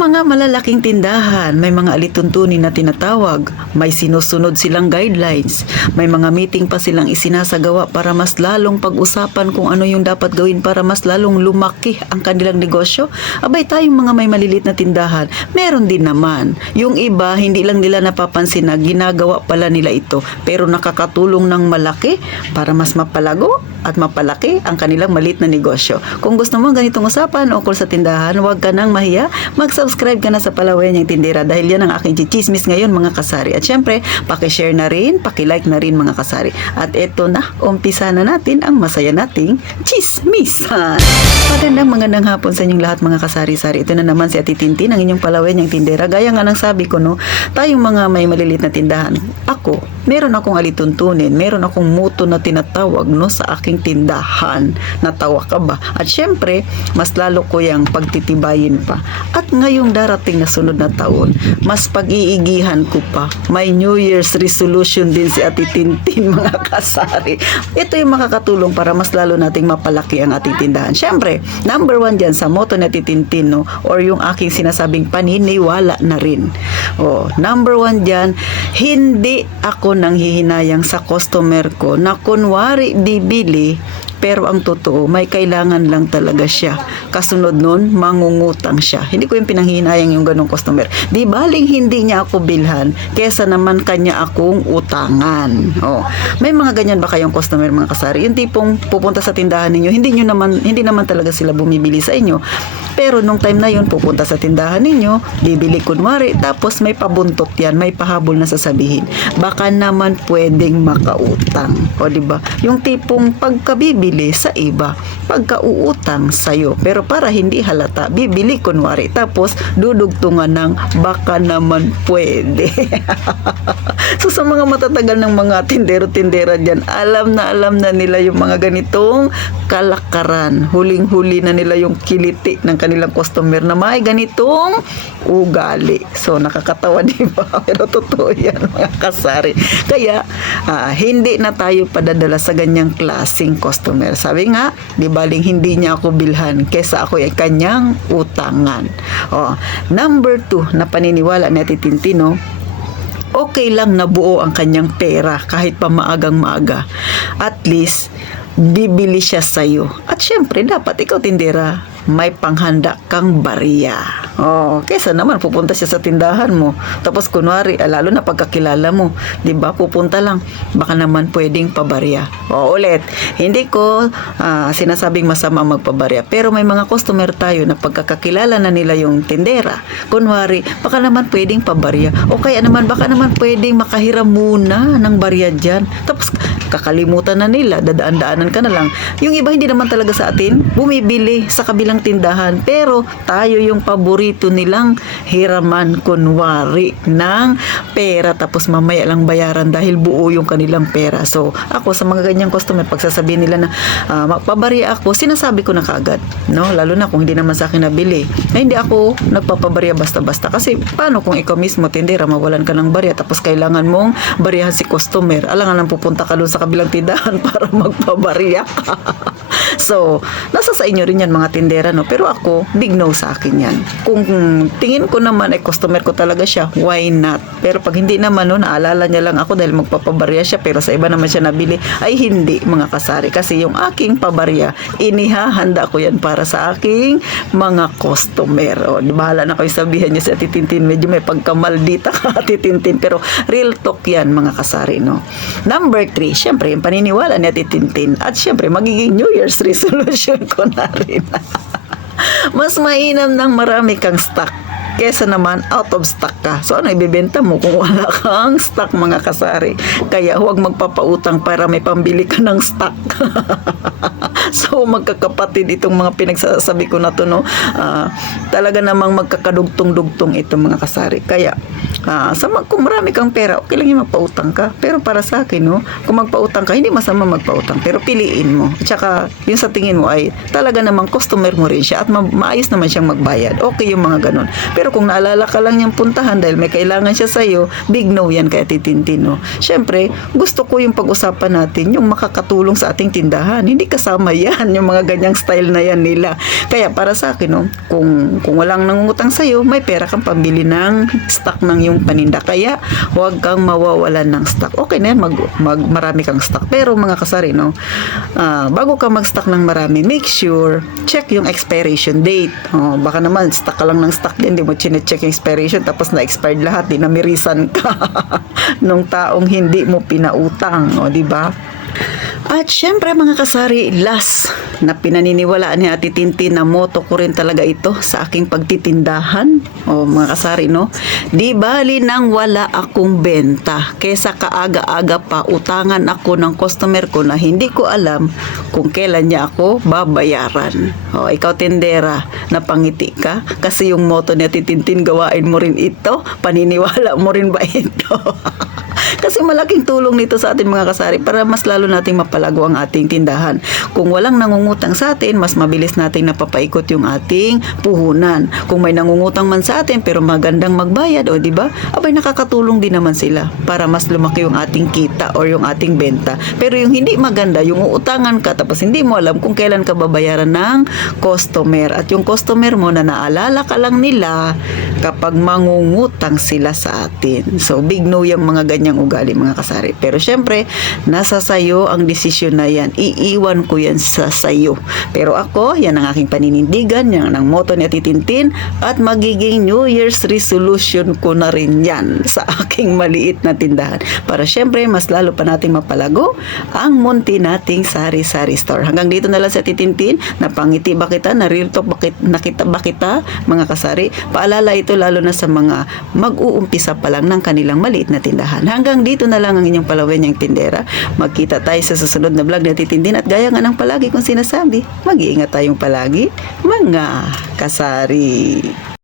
mga malalaking tindahan, may mga alituntunin na tinatawag, may sinusunod silang guidelines, may mga meeting pa silang isinasagawa para mas lalong pag-usapan kung ano yung dapat gawin para mas lalong lumaki ang kanilang negosyo. Abay, tayong mga may malilit na tindahan, meron din naman. Yung iba, hindi lang nila napapansin na ginagawa pala nila ito, pero nakakatulong ng malaki para mas mapalago at mapalaki ang kanilang maliit na negosyo. Kung gusto mo ganitong usapan ukol sa tindahan, huwag ka nang mahiya, mag-subscribe ka na sa Palawayan Niyang Tindera dahil yan ang aking chichismis ngayon mga kasari. At syempre, paki-share na rin, paki-like na rin mga kasari. At eto na, umpisa na natin ang masaya nating chismisan. Magandang hapon sa inyong lahat mga kasari-sari. Ito na naman si Ate Tintin, ang inyong Palawayan Niyang Tindera. Gaya nga ng sabi ko, no, tayong mga may malilit na tindahan, ako, meron akong alituntunin, meron akong muto na tinatawag, no, sa aking tindahan. Natawa ka ba? At syempre, mas lalo ko yung pagtitibayin pa. At ngayong darating na sunod na taon, mas pag-iigihan ko pa. May New Year's resolution din si Ate Tintin mga kasari. Ito yung makakatulong para mas lalo nating mapalaki ang ating tindahan. Syempre, number 1 dyan sa motto ni Ate Tintin, no, or yung aking sinasabing paniniwala na rin. Number 1 dyan, hindi ako nang hihinayang sa customer ko na kunwari bibili, pero ang totoo, may kailangan lang talaga siya. Kasunod nun, mangungutang siya. Hindi ko yung pinanghihinayang yung ganong customer. Di baling hindi niya ako bilhan, kesa naman kanya akong utangan. May mga ganyan ba kayong customer mga kasari? Yung tipong pupunta sa tindahan ninyo, hindi naman talaga sila bumibili sa inyo. Pero nung time na yun, pupunta sa tindahan ninyo, bibili kunwari, tapos may pabuntot yan, may pahabol na sasabihin. Baka naman pwedeng makautang. Diba? Yung tipong pagkabibili sa iba, pagkauutang sa'yo. Pero para hindi halata, bibili kunwari, tapos dudugtungan ng baka naman pwede. So sa mga matatagal ng mga tindero-tindera dyan, alam na nila yung mga ganitong kalakaran. Huling-huli na nila yung kiliti ng kanilang customer na may ganitong ugali. So nakakatawa, di ba? Pero totoo yan mga kasari. Kaya hindi na tayo padadala sa ganyang klaseng customer. Sabi nga, di baling hindi niya ako bilhan kesa ako ay kanyang utangan. Number 2 na paniniwala ni Ate Tintino, okay lang na buo ang kanyang pera kahit pa maagang-maaga. At least, bibili siya sa'yo. At syempre, dapat ikaw tindera, may panghanda kang barya. Kesa naman pupunta siya sa tindahan mo. Tapos kunwari, lalo na pagkakilala mo, 'di ba? Pupunta lang, baka naman pwedeng pabarya. Ulit, hindi ko sinasabing masama magpabarya, pero may mga customer tayo na pagkakilala na nila yung tindera. Kunwari, baka naman pwedeng pabarya. O kaya naman baka naman pwedeng makahiram muna ng barya diyan. Tapos kakalimutan na nila, dadaan-daanan ka na lang. Yung iba hindi naman talaga sa atin bumibili sa kabilang tindahan, pero tayo yung paborito nilang hiraman kunwari ng pera, tapos mamaya lang bayaran dahil buo yung kanilang pera. So ako sa mga ganyang customer, pagsasabihin nila na magpabarya ako, sinasabi ko na kaagad, no? Lalo na kung hindi naman sa akin nabili, na hindi ako nagpapabarya basta-basta. Kasi paano kung ikaw mismo tindera, mawalan ka ng barya, tapos kailangan mong baryahan si customer, alangan lang pupunta ka doon sa kabilang tindahan para magpabarya ka. So nasa sa inyo rin yan mga tindera, no? Pero ako, big no sa akin yan. Kung tingin ko naman ay customer ko talaga siya, why not? Pero pag hindi naman, no, naalala niya lang ako dahil magpapabarya siya, pero sa iba naman siya nabili, ay hindi mga kasari. Kasi yung aking pabarya, inihahanda ko yan para sa aking mga customer. Bahala na kayo sabihan niyo si Ate Tintin, medyo may pagkamaldita ka Ate Tintin, pero real talk yan mga kasari, no? Number 3, syempre yung paniniwala ni Ate Tintin, at syempre magiging New Year's resolution ko na rin. Mas mainam ng marami kang stock kesa naman out of stock ka. So ano ibebenta mo kung wala kang stock mga kasari? Kaya huwag magpapautang para may pambili ka ng stock. So magkakapatid itong mga pinagsasabi ko na to, no? Talaga namang magkakadugtong-dugtong itong mga kasari. Kaya kung marami kang pera, okay lang yung magpautang ka. Pero para sa akin, no, kung magpautang ka, hindi masama magpautang, pero piliin mo. At saka yung sa tingin mo ay talaga namang customer mo rin siya at maayos naman siyang magbayad. Okay yung mga ganun. Pero kung naalala ka lang niyang puntahan dahil may kailangan siya sa'yo, big no yan kay Ate Tintin, no? Siyempre, gusto ko yung pag-usapan natin yung makakatulong sa ating tindahan. Hindi kasama yan, yung mga ganyang style na yan nila. Kaya para sa akin, no, kung walang nangungutang sa'yo, may pera kang pambili ng stock ng yung paninda. Kaya huwag kang mawawalan ng stock. Okay na yan, marami kang stock. Pero mga kasari, no, bago ka mag-stock ng marami, make sure, check yung expiration date. Baka naman, stock ka lang ng stock din, di mo chinecheck yung expiration, tapos na-expired lahat, di namirisan ka nung taong hindi mo pinautang. Di ba? At syempre mga kasari, last na pinaniniwalaan ni Ate Tintin na motto ko rin talaga ito sa aking pagtitindahan. Mga kasari, no? Di bali nang wala akong benta, kesa kaaga-aga pa utangan ako ng customer ko na hindi ko alam kung kailan niya ako babayaran. Ikaw tindera, napangiti ka? Kasi yung motto ni Ate Tintin, gawain mo rin ito? Paniniwala mo rin ba ito? Kasi malaking tulong nito sa ating mga kasari para mas lalo nating mapalago ang ating tindahan. Kung walang nangungutang sa atin, mas mabilis nating napapaikot yung ating puhunan. Kung may nangungutang man sa atin pero magandang magbayad, di ba? Abay, nakakatulong din naman sila para mas lumaki yung ating kita or yung ating benta. Pero yung hindi maganda, yung uutangan ka tapos hindi mo alam kung kailan ka babayaran ng customer. At yung customer mo na naalala ka lang nila kapag mangungutang sila sa atin. So, big no yung mga ganyang ugali mga kasari. Pero syempre, nasa sayo ang desisyon na yan. Iiwan ko yan sa sayo. Pero ako, yan ang aking paninindigan, yan ang motto ni Ate Tintin, at magiging New Year's resolution ko na rin yan sa aking maliit na tindahan. Para syempre, mas lalo pa nating mapalago ang munti nating sari-sari store. Hanggang dito na lang sa Ate Tintin. Napangiti ba kita? Na-real talk nakita ba kita mga kasari? Paalala ito lalo na sa mga mag-uumpisa pa lang ng kanilang maliit na tindahan. Hanggang dito na lang ang inyong palawanyang tindera. Magkita tayo sa susunod na vlog na Titindin, at gaya nga ng palagi kong sinasabi, mag-iingat tayong palagi mga kasari.